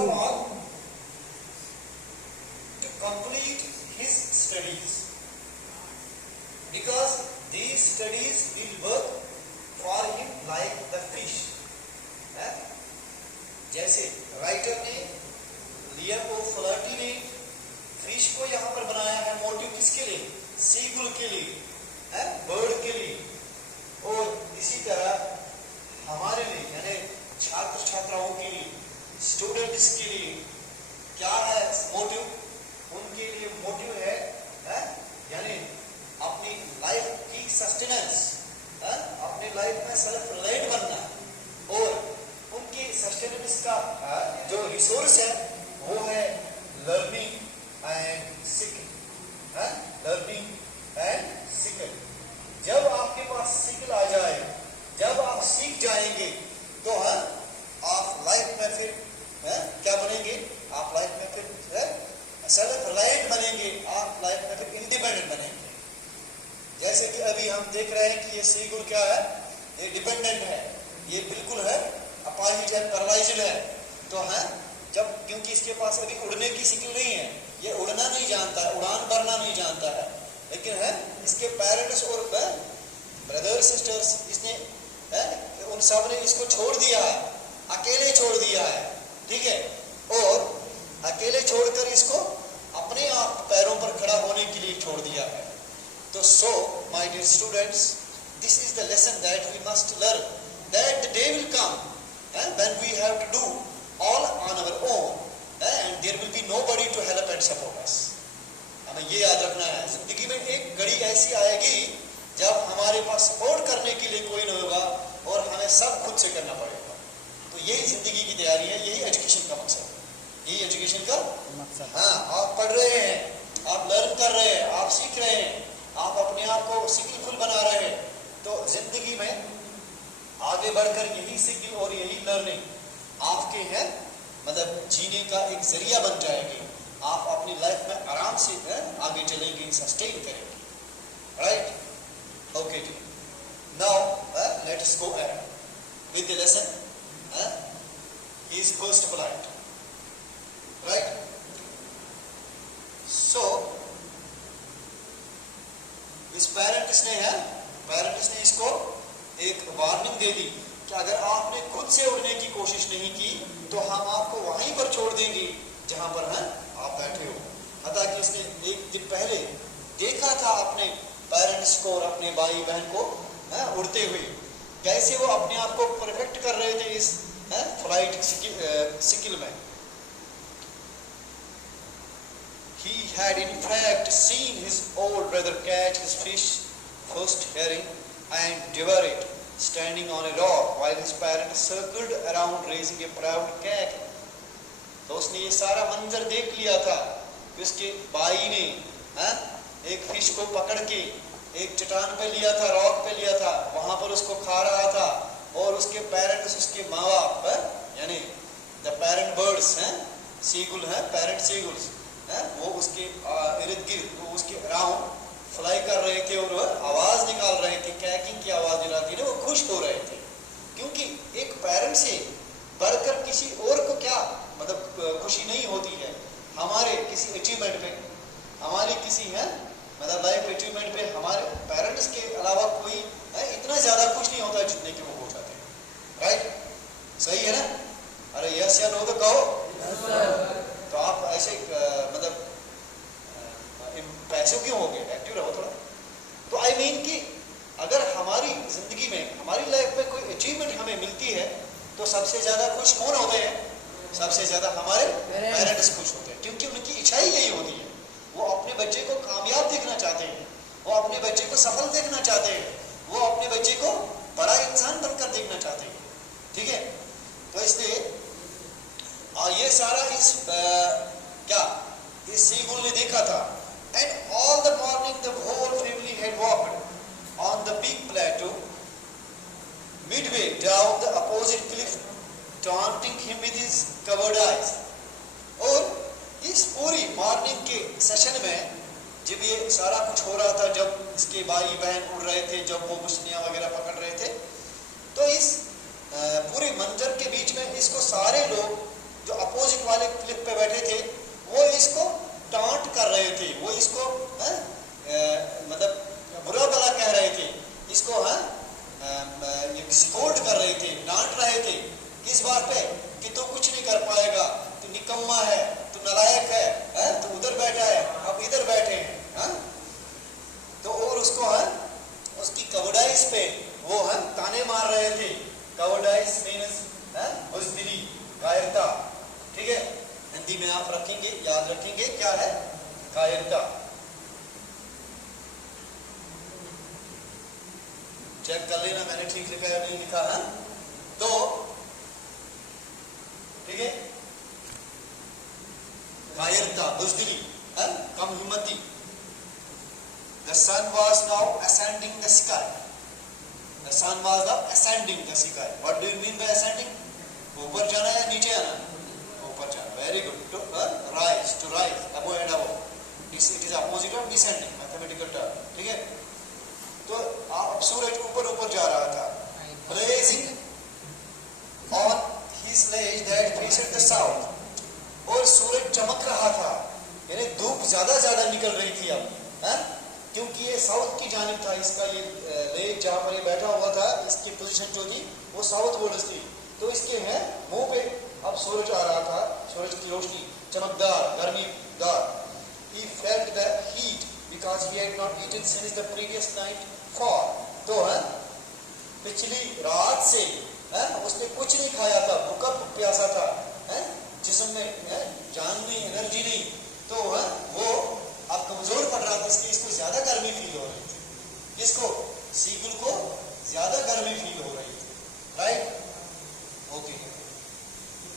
all to complete his studies, because these studies will work for him like the fish. जैसे writer ने लियो flirty ने fish को यहाँ पर बनाया है मोटिव किसके लिए? सीगुल के लिए, बर्ड के लिए। और इसी तरह हमारे लिए यानी छात्र छात्राओं के लिए, स्टूडेंट्स के लिए क्या है मोटिव? उनके लिए मोटिव है यानी अपनी लाइफ की सस्टेनेंस, अपनी लाइफ में सेल्फ रिलायंट बनना, और उनकी सस्टेनेंस का जो रिसोर्स है वो है learning and skill. Learning and skill. जब आपके पास स्किल आ जाए, जब आप सीख जाएंगे तो आप लाइफ में फिर क्या बनेंगे? आप लाइफ में फिर सेल्फ रिलायंट बनेंगे, आप लाइफ में फिर इंडिपेंडेंट बनेंगे। जैसे कि अभी हम देख रहे हैं कि ये सीगुल क्या है? ये डिपेंडेंट है, ये बिल्कुल है अपाहिज है, पैरालाइज्ड है। तो जब क्योंकि इसके पास अभी उड़ने की स्किल नहीं है, ये उड़ना नहीं जानता है, उड़ान भरना नहीं जानता है, लेकिन इसके पेरेंट्स और ब्रदर सिस्टर्स इसने उन सब ने इसको छोड़ दिया है, अकेले छोड़ दिया है, ठीक है? और अकेले छोड़कर इसको अपने आप पैरों पर खड़ा होने के लिए छोड़ दिया है। तो so my dear students, this is the lesson that we must learn, that the day will come when we have to do all on our own and there will be nobody to help and support us. हमें ये याद रखना है, जिंदगी में एक घड़ी ऐसी आएगी जब हमारे पास सपोर्ट करने के लिए कोई नहीं होगा और हमें सब खुद से करना पड़ेगा। तो यही जिंदगी की तैयारी है, यही एजुकेशन का मकसद है, यही एजुकेशन का मकसद। आप पढ़ रहे हैं, आप लर्न कर रहे हैं, आप सीख रहे हैं, आप अपने आप को स्किलफुल बना रहे हैं, तो जिंदगी में आगे बढ़कर यही स्किल और यही लर्निंग आपके मतलब जीने का एक जरिया बन जाएगी। आप अपनी लाइफ में आराम से आगे चलेंगे, सस्टेन करेंगे। राइट? ओके जी, now let us go ahead with the lesson is first polite. Right? So इस पेरेंट्स ने इसको एक वार्निंग दे दी कि अगर आपने खुद से उड़ने की कोशिश नहीं की तो हम आपको वहीं पर छोड़ देंगे जहां पर आप बैठे हो। हालांकि इसने एक दिन पहले देखा था अपने पेरेंट्स को और अपने भाई बहन को उड़ते हुए, कैसे वो अपने आप को परफेक्ट कर रहे थे इस फ्लाइट स्किल में। He had in fact seen his old brother catch his fish first herring and devour it, standing on a rock while his parents circled around raising a proud cack. तो उसने ये सारा मंजर देख लिया था कि उसके भाई ने एक फिश को पकड़ के एक चट्टान पे लिया था, रॉक पे लिया था, वहां पर उसको खा रहा था, और उसके पेरेंट्स, उसके माँ बाप यानी the parent birds seagull parent seagulls वो उसके इर्द गिर्द, वो उसके अराउंड फ्लाई कर रहे थे और आवाज निकाल रहे थे, कैकिंग की आवाज निकालती है, वो खुश हो रहे थे। क्योंकि एक पेरेंट से बढ़कर किसी और को क्या मतलब खुशी नहीं होती है। हमारे किसी अचीवमेंट पे, हमारी किसी मतलब लाइफ अचीवमेंट पे हमारे पेरेंट्स के अलावा कोई इतना ज्यादा खुश नहीं होता जितने कि वो हो जाते हैं। राइट? सही है ना? अरे यस या नो तो कहो। तो आप ऐसे मतलब पैसे क्यों हो गए? एक्टिव रहो थोड़ा। तो आई मीन कि अगर हमारी जिंदगी में, हमारी लाइफ में कोई अचीवमेंट हमें मिलती है तो सबसे ज्यादा खुश कौन होते हैं? सबसे ज्यादा हमारे पेरेंट्स खुश होते हैं, क्योंकि उनकी इच्छा ही यही होती है। वो अपने बच्चे को कामयाब देखना चाहते हैं, वो अपने बच्चे को सफल देखना चाहते हैं, वो अपने बच्चे को बड़ा इंसान बनकर देखना चाहते हैं। ठीक है? तो इसलिए ये सारा इस सीगुल ने देखा था। And all the morning the whole family had walked on the big plateau midway down the opposite cliff, taunting him with his covered eyes. और इस पूरी मॉर्निंग के सेशन में जब ये सारा कुछ हो रहा था, जब इसके भाई बहन उड़ रहे थे, जब वो मछलियां वगैरह पकड़ रहे थे, तो इस पूरे मंजर के बीच में इसको सारे लोग जो अपोजिट वाली में आप रखेंगे, याद रखेंगे क्या है? कायरता। चेक कर लेना मैंने ठीक लिखा या नहीं लिखा है। तो ठीक है, कायरता, बुज़दिली, कम हिम्मती। The sun was now ascending the sky. The sun was now ascending the sky. What do you mean by ascending? ऊपर जाना या नीचे आना? ऊपर जाना। Very good. To rise, to rise, above and above. It is opposite of descending, mathematical term. ठीक है? तो अब सूरज ऊपर ऊपर जा रहा था, blazing on his ledge that faced the south. और सूरज चमक रहा था, यानी धूप ज्यादा निकल रही थी अब, क्योंकि ये साउथ की जानिब था। इसका ये लेक जहाँ पर ये बैठा हुआ था, इसकी पोजीशन जो थी वो साउथ बोर्डर्स थी। तो इसके है मुंह पे अब सूरज आ रहा था, सूरज की रोशनी चमकदार, गर्मीदार। He felt the heat because he had not eaten since the previous night fall. तो पिछली रात से उसने कुछ नहीं खाया था, भूखा प्यासा था, जिस्म में जान नहीं, एनर्जी नहीं, तो वो अब कमजोर पड़ रहा था, इसलिए इसको ज्यादा गर्मी फील हो रही थी। किसको? सीगुल को ज्यादा गर्मी फील